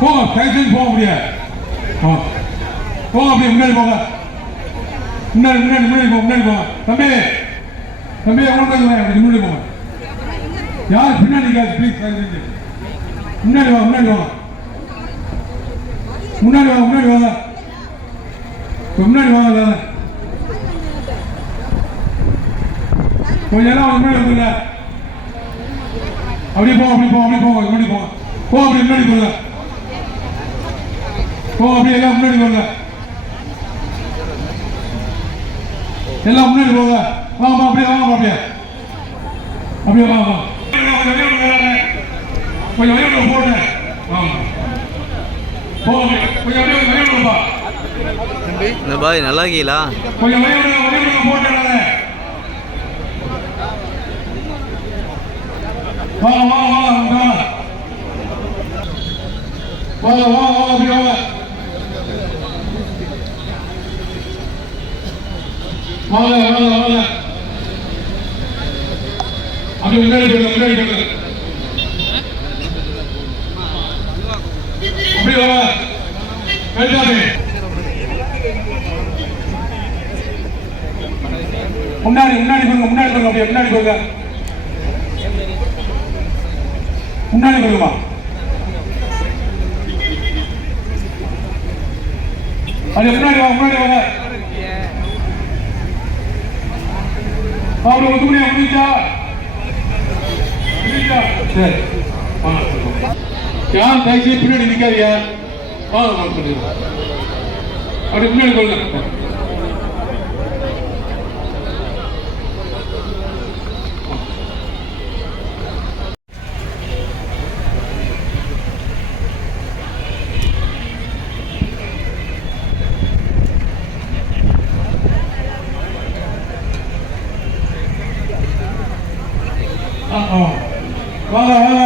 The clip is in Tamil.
போங்க டைசன் போக முடியாது. போங்க அப்படியே முன்னாடி போங்க. முன்னாடி முன்னாடி முன்னாடி போங்க. முன்னாடி போங்க. தம்பி தம்பி எவ்வளோ முன்னாடி போங்க. யார் பின்னாடி ப்ளீஸ் முன்னாடி வாங்க. முன்னாடி வாங்க. முன்னாடி வாங்க. முன்னாடி வாங்க. முன்னாடி வாங்க. கொஞ்சம் எல்லாம் முன்னாடி வந்துருங்க. அப்படியே போங்க. அப்படி போங்க. அப்படி போங்க. முன்னாடி போங்க. போங்க அப்படி முன்னாடி போங்க. போங்க அப்படியே எல்லாம் முன்னாடி போங்க. எல்லாம் முன்னாடி போங்க. வாங்க அப்படியே வாங்க. அப்படியே அப்படியே வாங்க. கொஞ்சம் வெளியே போடுங்க. வாங்க போங்க. கொஞ்சம் அப்படியே வெளியே விடுப்பா. இந்த பாய் நல்லா இருக்கீங்களா? கொஞ்சம் வெளியே போட்டு வாங்க வாங்க வாங்க வாங்க வாங்க வாங்க அப்படி வாங்க. வாங்க வாங்க வாங்க. அப்படி முன்னாடி போங்க. முன்னாடி போங்க. அப்படி வாங்க. வெல்காமே முன்னாடி முன்னாடி போங்க. முன்னாடி போங்க. அப்படியே முன்னாடி போங்க. முன்னாடி போங்கம்மா. அப்படியே முன்னாடி வாங்க. முன்னாடி வாங்க. அவரு ஒத்துமையா முடிஞ்சா சரி யார் டாக்ஸி பின்னாடி நிற்காதியா. அப்படி முன்னாடி போங்க. வாங்க வாங்க.